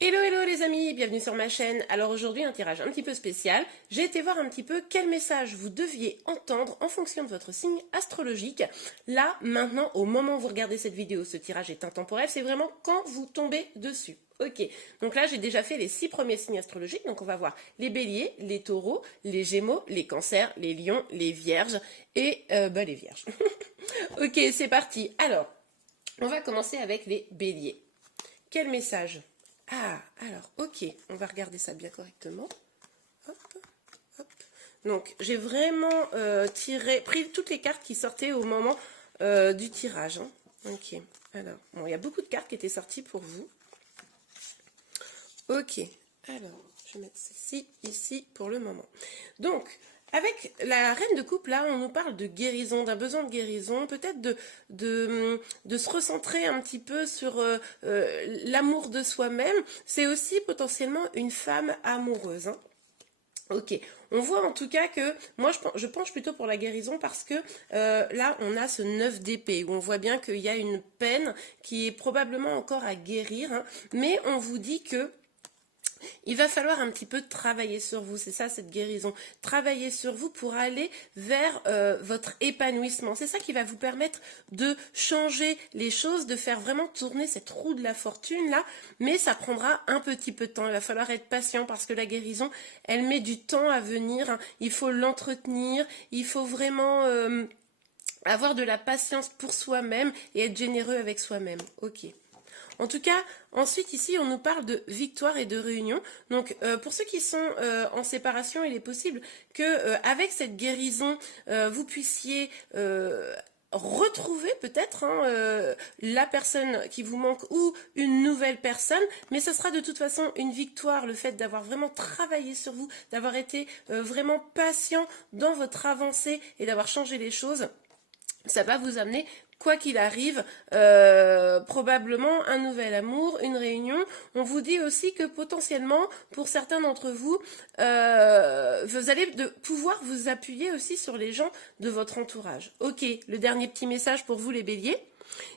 Hello hello les amis, bienvenue sur ma chaîne. Alors aujourd'hui un tirage un petit peu spécial. J'ai été voir un petit peu quel message vous deviez entendre en fonction de votre signe astrologique. Là, maintenant, au moment où vous regardez cette vidéo, ce tirage est intemporel, c'est vraiment quand vous tombez dessus. Ok, donc là j'ai déjà fait les 6 premiers signes astrologiques, donc on va voir les béliers, les taureaux, les gémeaux, les cancers, les lions, les vierges et les vierges. Ok, c'est parti. Alors, on va commencer avec les béliers. Quel message? Ah, alors, ok, on va regarder ça bien correctement. Hop, hop. Donc, j'ai vraiment pris toutes les cartes qui sortaient au moment du tirage. Hein. Ok, alors, bon, il y a beaucoup de cartes qui étaient sorties pour vous. Ok, alors, je vais mettre ceci ici pour le moment. Donc, avec la reine de coupe, là, on nous parle de guérison, d'un besoin de guérison, peut-être de se recentrer un petit peu sur l'amour de soi-même. C'est aussi potentiellement une femme amoureuse. Hein. Ok, on voit en tout cas que moi je penche plutôt pour la guérison parce que là on a ce 9 d'épée où on voit bien qu'il y a une peine qui est probablement encore à guérir, hein, mais on vous dit que il va falloir un petit peu travailler sur vous, c'est ça cette guérison, travailler sur vous pour aller vers votre épanouissement. C'est ça qui va vous permettre de changer les choses, de faire vraiment tourner cette roue de la fortune là, mais ça prendra un petit peu de temps. Il va falloir être patient parce que la guérison, elle met du temps à venir, hein. Il faut l'entretenir, il faut vraiment avoir de la patience pour soi-même et être généreux avec soi-même. Ok. En tout cas, ensuite ici, on nous parle de victoire et de réunion. Donc, pour ceux qui sont en séparation, il est possible que, avec cette guérison, vous puissiez retrouver peut-être hein, la personne qui vous manque ou une nouvelle personne, mais ce sera de toute façon une victoire, le fait d'avoir vraiment travaillé sur vous, d'avoir été vraiment patient dans votre avancée et d'avoir changé les choses. Ça va vous amener, quoi qu'il arrive, probablement un nouvel amour, une réunion. On vous dit aussi que potentiellement, pour certains d'entre vous, vous allez pouvoir vous appuyer aussi sur les gens de votre entourage. Ok, le dernier petit message pour vous les béliers.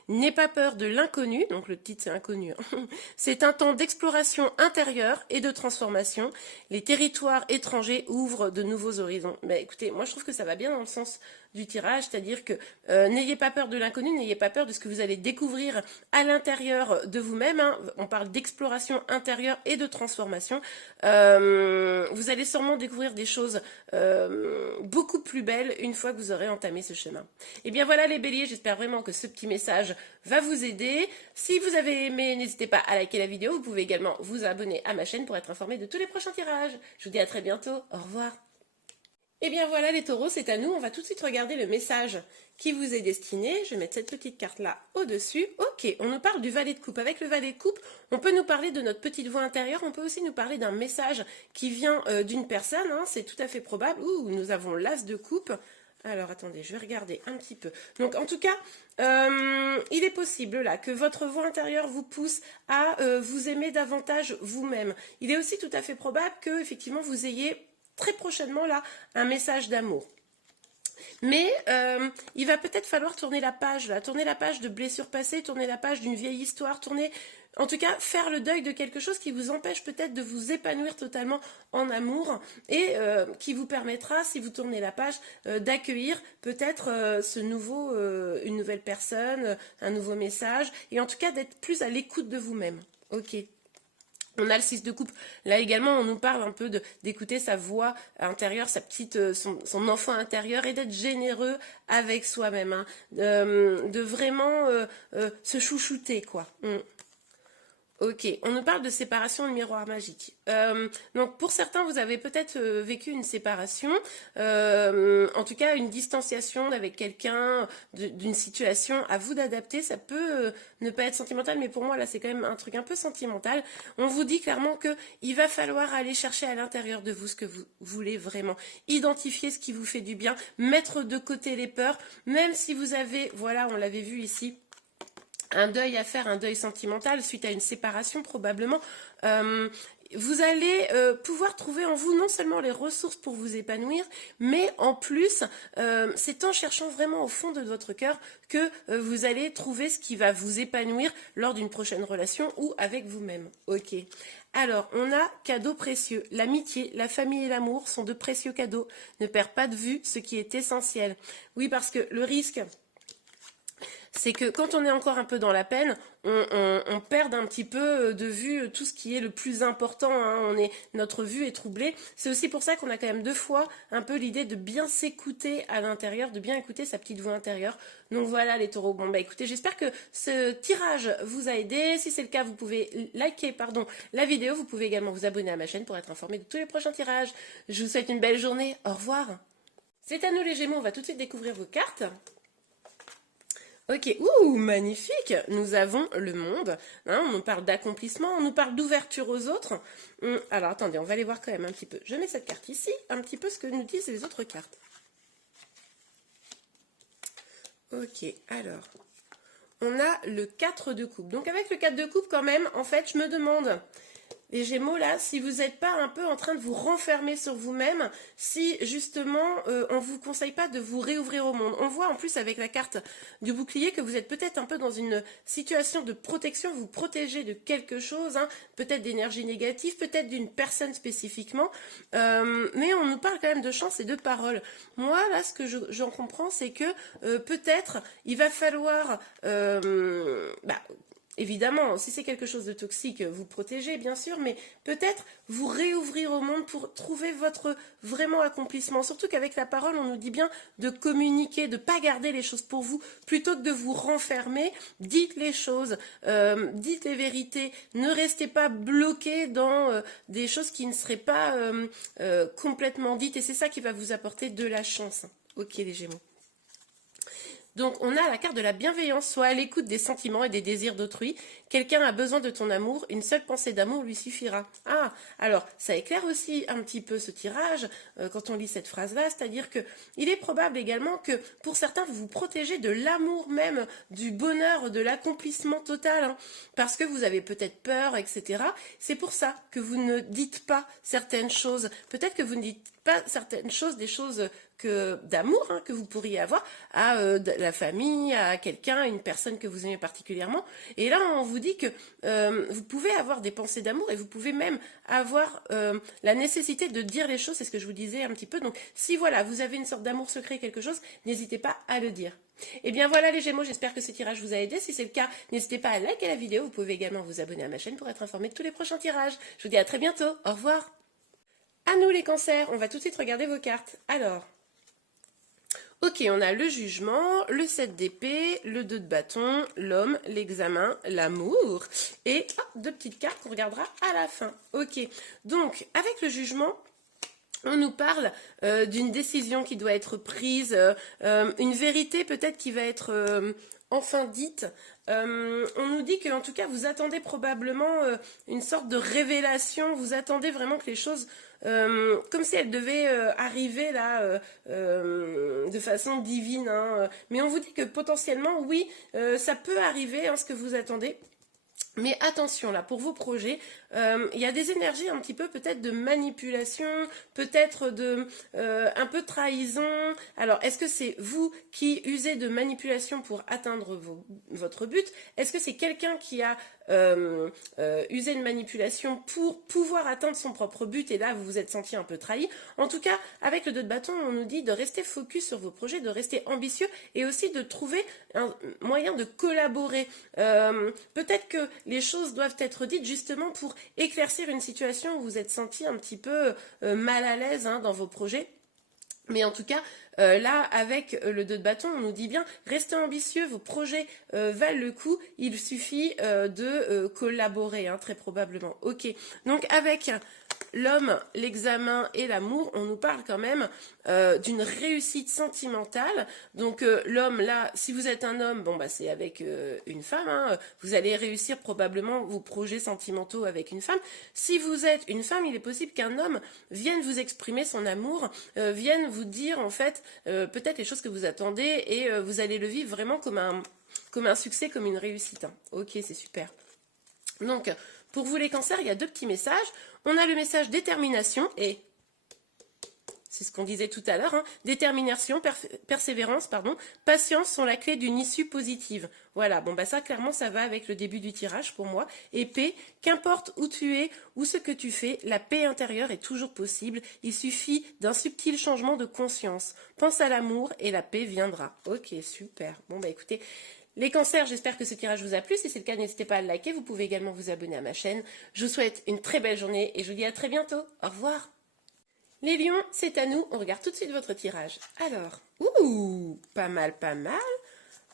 N'aie pas peur de l'inconnu, donc le titre c'est inconnu. Hein. C'est un temps d'exploration intérieure et de transformation. Les territoires étrangers ouvrent de nouveaux horizons. Mais écoutez, moi je trouve que ça va bien dans le sens du tirage, c'est-à-dire que n'ayez pas peur de l'inconnu, n'ayez pas peur de ce que vous allez découvrir à l'intérieur de vous-même. Hein. On parle d'exploration intérieure et de transformation. Vous allez sûrement découvrir des choses beaucoup plus belles une fois que vous aurez entamé ce chemin. Et bien voilà les béliers, j'espère vraiment que ce petit message va vous aider. Si vous avez aimé, n'hésitez pas à liker la vidéo. Vous pouvez également vous abonner à ma chaîne pour être informé de tous les prochains tirages. Je vous dis à très bientôt. Au revoir. Et bien voilà les taureaux, c'est à nous. On va tout de suite regarder le message qui vous est destiné. Je vais mettre cette petite carte-là au-dessus. Ok, on nous parle du valet de coupe. Avec le valet de coupe, on peut nous parler de notre petite voix intérieure. On peut aussi nous parler d'un message qui vient d'une personne. Hein, c'est tout à fait probable. Ouh, nous avons l'as de coupe. Alors attendez, je vais regarder un petit peu. Donc en tout cas, il est possible là que votre voix intérieure vous pousse à vous aimer davantage vous-même. Il est aussi tout à fait probable que effectivement vous ayez très prochainement là un message d'amour. Mais il va peut-être falloir tourner la page, là, tourner la page de blessures passées, tourner la page d'une vieille histoire, en tout cas, faire le deuil de quelque chose qui vous empêche peut-être de vous épanouir totalement en amour et qui vous permettra, si vous tournez la page, d'accueillir peut-être une nouvelle personne, un nouveau message, et en tout cas d'être plus à l'écoute de vous-même. Ok. On a le 6 de coupe. Là également, on nous parle un peu d'écouter sa voix intérieure, son enfant intérieur et d'être généreux avec soi-même, hein, de vraiment se chouchouter, quoi. Ok, on nous parle de séparation de miroir magique. Donc pour certains, vous avez peut-être vécu une séparation, en tout cas une distanciation avec quelqu'un d'une situation. À vous d'adapter, ça peut ne pas être sentimental, mais pour moi là c'est quand même un truc un peu sentimental. On vous dit clairement que il va falloir aller chercher à l'intérieur de vous ce que vous voulez vraiment, identifier ce qui vous fait du bien, mettre de côté les peurs, même si vous avez, voilà, on l'avait vu ici, un deuil à faire, un deuil sentimental suite à une séparation probablement. Vous allez pouvoir trouver en vous non seulement les ressources pour vous épanouir, mais en plus, c'est en cherchant vraiment au fond de votre cœur que vous allez trouver ce qui va vous épanouir lors d'une prochaine relation ou avec vous-même. Ok. Alors, on a cadeaux précieux. L'amitié, la famille et l'amour sont de précieux cadeaux. Ne perds pas de vue ce qui est essentiel. Oui, parce que le risque, c'est que quand on est encore un peu dans la peine, on perd un petit peu de vue tout ce qui est le plus important, hein. Notre vue est troublée. C'est aussi pour ça qu'on a quand même deux fois un peu l'idée de bien s'écouter à l'intérieur, de bien écouter sa petite voix intérieure. Donc voilà les taureaux. Bon bah écoutez, j'espère que ce tirage vous a aidé. Si c'est le cas, vous pouvez liker la vidéo. Vous pouvez également vous abonner à ma chaîne pour être informé de tous les prochains tirages. Je vous souhaite une belle journée. Au revoir. C'est à nous les Gémeaux. On va tout de suite découvrir vos cartes. Ok, ouh, magnifique. Nous avons le monde, hein, on nous parle d'accomplissement, on nous parle d'ouverture aux autres. Alors attendez, on va aller voir quand même un petit peu. Je mets cette carte ici, un petit peu ce que nous disent les autres cartes. Ok, alors, on a le 4 de coupe. Donc avec le 4 de coupe quand même, en fait, je me demande, les Gémeaux là, si vous n'êtes pas un peu en train de vous renfermer sur vous-même, si justement on ne vous conseille pas de vous réouvrir au monde. On voit en plus avec la carte du bouclier que vous êtes peut-être un peu dans une situation de protection, vous protégez de quelque chose, hein, peut-être d'énergie négative, peut-être d'une personne spécifiquement, mais on nous parle quand même de chance et de parole. Moi là, ce que j'en comprends, c'est que peut-être il va falloir... évidemment, si c'est quelque chose de toxique, vous protégez bien sûr, mais peut-être vous réouvrir au monde pour trouver votre vraiment accomplissement. Surtout qu'avec la parole, on nous dit bien de communiquer, de ne pas garder les choses pour vous, plutôt que de vous renfermer. Dites les choses, dites les vérités, ne restez pas bloqués dans des choses qui ne seraient pas complètement dites, et c'est ça qui va vous apporter de la chance. Ok les Gémeaux. Donc on a la carte de la bienveillance, soit à l'écoute des sentiments et des désirs d'autrui. Quelqu'un a besoin de ton amour, une seule pensée d'amour lui suffira. Ah, alors ça éclaire aussi un petit peu ce tirage quand on lit cette phrase-là, c'est-à-dire que il est probable également que pour certains vous vous protégez de l'amour même, du bonheur, de l'accomplissement total, hein, parce que vous avez peut-être peur, etc. C'est pour ça que vous ne dites pas certaines choses. Peut-être que vous ne dites pas certaines choses, des choses d'amour, hein, que vous pourriez avoir à la famille, à quelqu'un, à une personne que vous aimez particulièrement. Et là, on vous dit que vous pouvez avoir des pensées d'amour et vous pouvez même avoir la nécessité de dire les choses, c'est ce que je vous disais un petit peu. Donc, si voilà, vous avez une sorte d'amour secret, quelque chose, n'hésitez pas à le dire. Et bien voilà les Gémeaux, j'espère que ce tirage vous a aidé. Si c'est le cas, n'hésitez pas à liker la vidéo. Vous pouvez également vous abonner à ma chaîne pour être informé de tous les prochains tirages. Je vous dis à très bientôt. Au revoir. À nous les cancers, on va tout de suite regarder vos cartes. Alors... Ok, on a le jugement, le 7 d'épée, le 2 de bâton, l'homme, l'examen, l'amour et deux petites cartes qu'on regardera à la fin. Ok, donc avec le jugement, on nous parle d'une décision qui doit être prise, une vérité peut-être qui va être enfin dite. On nous dit qu'en tout cas vous attendez probablement une sorte de révélation, vous attendez vraiment que les choses... comme si elle devait arriver là de façon divine, hein. Mais on vous dit que potentiellement, oui, ça peut arriver, hein, ce que vous attendez. Mais attention là, pour vos projets, il y a des énergies un petit peu peut-être de manipulation, peut-être de un peu de trahison. Alors, est-ce que c'est vous qui usez de manipulation pour atteindre votre but? Est-ce que c'est quelqu'un qui a usé de manipulation pour pouvoir atteindre son propre but et là vous vous êtes senti un peu trahi? En tout cas, avec le 2 de bâton, on nous dit de rester focus sur vos projets, de rester ambitieux et aussi de trouver un moyen de collaborer. Peut-être que les choses doivent être dites justement pour éclaircir une situation où vous êtes senti un petit peu mal à l'aise, hein, dans vos projets. Mais en tout cas, là, avec le 2 de bâton, on nous dit bien, restez ambitieux, vos projets valent le coup, il suffit de collaborer, hein, très probablement. Ok, donc avec l'homme, l'examen et l'amour, on nous parle quand même d'une réussite sentimentale. Donc l'homme, là, si vous êtes un homme, bon bah c'est avec une femme, hein, vous allez réussir probablement vos projets sentimentaux avec une femme. Si vous êtes une femme, il est possible qu'un homme vienne vous exprimer son amour, vienne vous dire en fait peut-être les choses que vous attendez et vous allez le vivre vraiment comme un succès, comme une réussite. Hein. Ok, c'est super. Donc, pour vous les cancers, il y a 2 petits messages. On a le message détermination et c'est ce qu'on disait tout à l'heure, hein, détermination, persévérance, pardon, patience sont la clé d'une issue positive. Voilà, bon bah ça clairement ça va avec le début du tirage pour moi. Et paix, qu'importe où tu es ou ce que tu fais, la paix intérieure est toujours possible. Il suffit d'un subtil changement de conscience. Pense à l'amour et la paix viendra. Ok, super. Bon bah écoutez, les cancers, j'espère que ce tirage vous a plu. Si c'est le cas, n'hésitez pas à le liker. Vous pouvez également vous abonner à ma chaîne. Je vous souhaite une très belle journée et je vous dis à très bientôt. Au revoir. Les lions, c'est à nous. On regarde tout de suite votre tirage. Alors, pas mal, pas mal.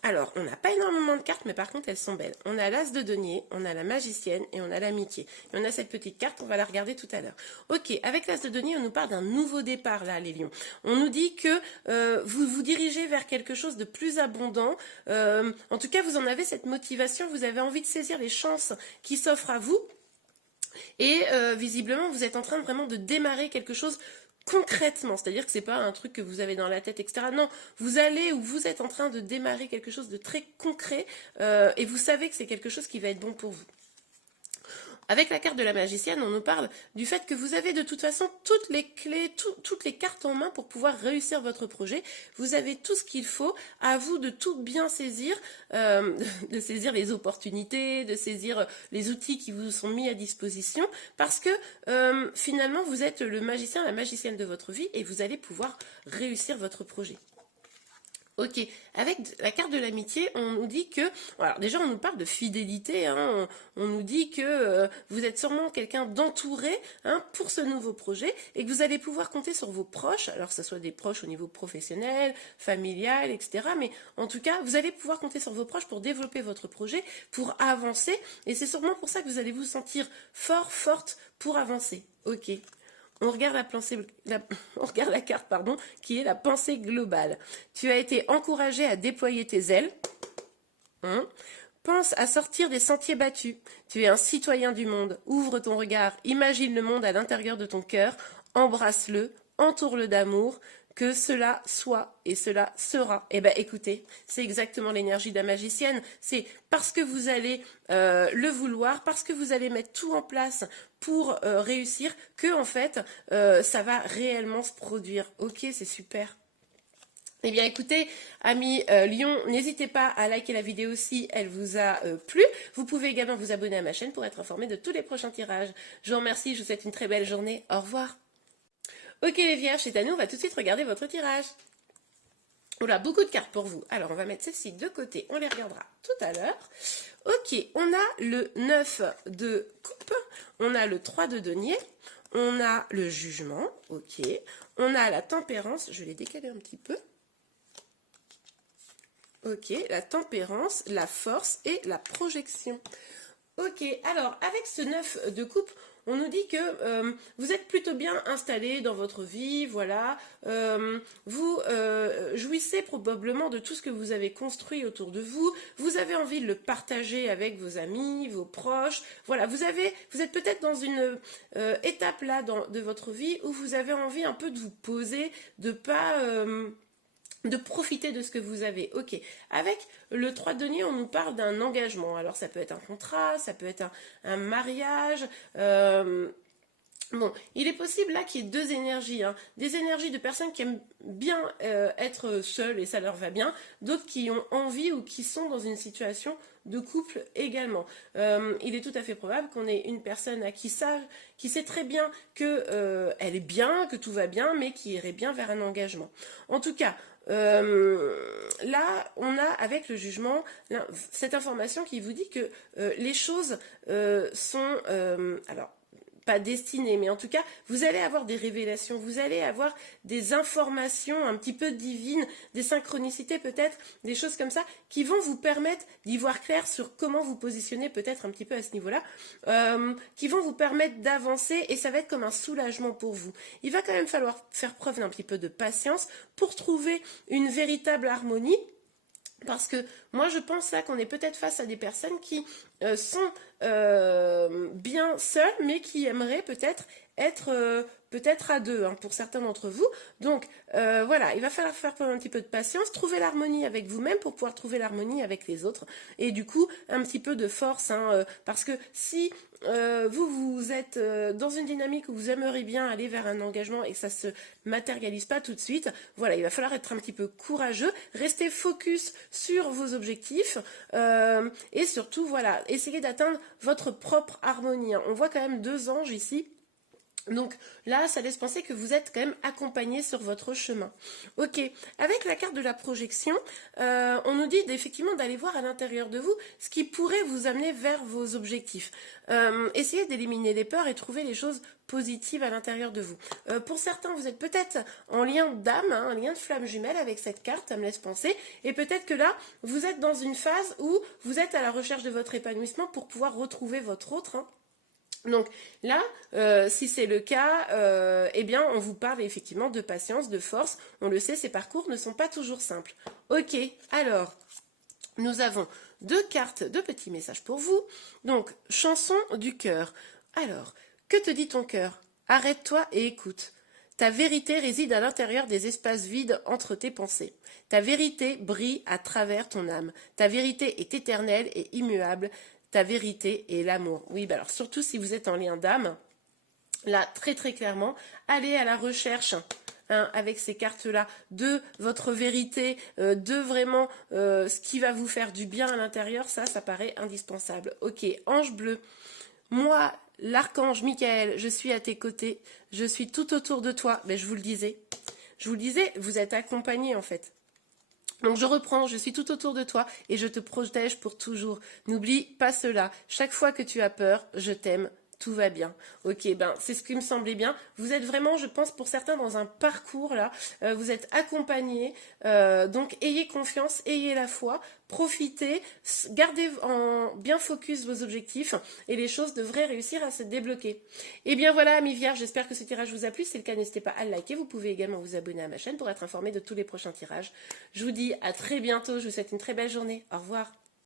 Alors, on n'a pas énormément de cartes, mais par contre, elles sont belles. On a l'as de denier, on a la magicienne et on a l'amitié. Et on a cette petite carte, on va la regarder tout à l'heure. Ok, avec l'as de denier, on nous parle d'un nouveau départ, là, les lions. On nous dit que vous vous dirigez vers quelque chose de plus abondant. En tout cas, vous en avez cette motivation, vous avez envie de saisir les chances qui s'offrent à vous. Et visiblement, vous êtes en train vraiment de démarrer quelque chose concrètement, c'est-à-dire que c'est pas un truc que vous avez dans la tête, etc. Non, vous allez ou vous êtes en train de démarrer quelque chose de très concret et vous savez que c'est quelque chose qui va être bon pour vous. Avec la carte de la magicienne, on nous parle du fait que vous avez de toute façon toutes les clés, toutes les cartes en main pour pouvoir réussir votre projet. Vous avez tout ce qu'il faut, à vous de tout bien saisir, de saisir les opportunités, de saisir les outils qui vous sont mis à disposition, parce que finalement vous êtes le magicien, la magicienne de votre vie et vous allez pouvoir réussir votre projet. Ok, avec la carte de l'amitié, on nous dit que, alors déjà on nous parle de fidélité, hein, on nous dit que vous êtes sûrement quelqu'un d'entouré hein, pour ce nouveau projet et que vous allez pouvoir compter sur vos proches, alors que ce soit des proches au niveau professionnel, familial, etc. Mais en tout cas, vous allez pouvoir compter sur vos proches pour développer votre projet, pour avancer et c'est sûrement pour ça que vous allez vous sentir fort, forte pour avancer. Ok. On regarde on regarde la carte, pardon, qui est la pensée globale. Tu as été encouragé à déployer tes ailes. Pense à sortir des sentiers battus. Tu es un citoyen du monde. Ouvre ton regard. Imagine le monde à l'intérieur de ton cœur. Embrasse-le. Entoure-le d'amour. Que cela soit et cela sera. Eh bien, écoutez, c'est exactement l'énergie de la magicienne. C'est parce que vous allez le vouloir, parce que vous allez mettre tout en place pour réussir, que en fait, ça va réellement se produire. Ok, c'est super. Eh bien écoutez, amis Lion, n'hésitez pas à liker la vidéo si elle vous a plu. Vous pouvez également vous abonner à ma chaîne pour être informé de tous les prochains tirages. Je vous remercie, je vous souhaite une très belle journée. Au revoir. Ok les vierges, c'est à nous, on va tout de suite regarder votre tirage. On a beaucoup de cartes pour vous. Alors on va mettre celles-ci de côté, on les regardera tout à l'heure. Ok, on a le 9 de coupe, on a le 3 de denier, on a le jugement, ok, on a la tempérance, je vais les décaler un petit peu. Ok, la tempérance, la force et la projection. Ok, alors avec ce 9 de coupe, on nous dit que vous êtes plutôt bien installé dans votre vie, voilà. Vous jouissez probablement de tout ce que vous avez construit autour de vous. Vous avez envie de le partager avec vos amis, vos proches. Voilà, vous êtes peut-être dans une étape là de votre vie où vous avez envie un peu de vous poser, de pas... de profiter de ce que vous avez. Ok, avec le 3 de denier, on nous parle d'un engagement. Alors ça peut être un contrat, ça peut être un mariage. Bon, il est possible là qu'il y ait 2 énergies. Hein. Des énergies de personnes qui aiment bien être seules et ça leur va bien. D'autres qui ont envie ou qui sont dans une situation de couple également. Il est tout à fait probable qu'on ait une personne qui sait très bien que elle est bien, que tout va bien, mais qui irait bien vers un engagement. En tout cas, là, on a avec le jugement cette information qui vous dit que les choses sont... alors, pas destinée, mais en tout cas, vous allez avoir des révélations, vous allez avoir des informations un petit peu divines, des synchronicités peut-être, des choses comme ça, qui vont vous permettre d'y voir clair sur comment vous positionner peut-être un petit peu à ce niveau-là, qui vont vous permettre d'avancer, et ça va être comme un soulagement pour vous. Il va quand même falloir faire preuve d'un petit peu de patience pour trouver une véritable harmonie. Parce que moi je pense là qu'on est peut-être face à des personnes qui sont bien seules, mais qui aimeraient peut-être être peut-être à deux, hein, pour certains d'entre vous. Donc voilà, il va falloir faire preuve un petit peu de patience, trouver l'harmonie avec vous-même pour pouvoir trouver l'harmonie avec les autres. Et du coup, un petit peu de force, hein, parce que si vous êtes dans une dynamique où vous aimeriez bien aller vers un engagement et que ça se matérialise pas tout de suite, voilà, il va falloir être un petit peu courageux, rester focus sur vos objectifs et surtout, voilà, essayez d'atteindre votre propre harmonie, hein. On voit quand même 2 anges ici. Donc là, ça laisse penser que vous êtes quand même accompagné sur votre chemin. Ok, avec la carte de la projection, on nous dit effectivement d'aller voir à l'intérieur de vous ce qui pourrait vous amener vers vos objectifs. Essayez d'éliminer les peurs et trouver les choses positives à l'intérieur de vous. Pour certains, vous êtes peut-être en lien d'âme, hein, un lien de flamme jumelle avec cette carte, ça me laisse penser. Et peut-être que là, vous êtes dans une phase où vous êtes à la recherche de votre épanouissement pour pouvoir retrouver votre autre, hein. Donc là, si c'est le cas, eh bien, on vous parle effectivement de patience, de force. On le sait, ces parcours ne sont pas toujours simples. Ok, alors, nous avons 2 cartes de petits messages pour vous. Donc, chanson du cœur. Alors, que te dit ton cœur? Arrête-toi et écoute. Ta vérité réside à l'intérieur des espaces vides entre tes pensées. Ta vérité brille à travers ton âme. Ta vérité est éternelle et immuable. Ta vérité est l'amour. Oui, bah alors surtout si vous êtes en lien d'âme, là, très très clairement, allez à la recherche, hein, avec ces cartes-là, de votre vérité, de vraiment ce qui va vous faire du bien à l'intérieur, ça paraît indispensable. Ok, ange bleu, moi, l'archange Michael, je suis à tes côtés, je suis tout autour de toi. Mais je vous le disais, vous êtes accompagné en fait. Donc je reprends, je suis tout autour de toi et je te protège pour toujours. N'oublie pas cela. Chaque fois que tu as peur, je t'aime. Tout va bien. Ok, ben c'est ce qui me semblait bien. Vous êtes vraiment, je pense, pour certains dans un parcours là. Vous êtes accompagnés. Donc ayez confiance, ayez la foi, profitez, gardez en bien focus vos objectifs et les choses devraient réussir à se débloquer. Et bien voilà, amis vierges, j'espère que ce tirage vous a plu. Si c'est le cas, n'hésitez pas à le liker. Vous pouvez également vous abonner à ma chaîne pour être informé de tous les prochains tirages. Je vous dis à très bientôt. Je vous souhaite une très belle journée. Au revoir.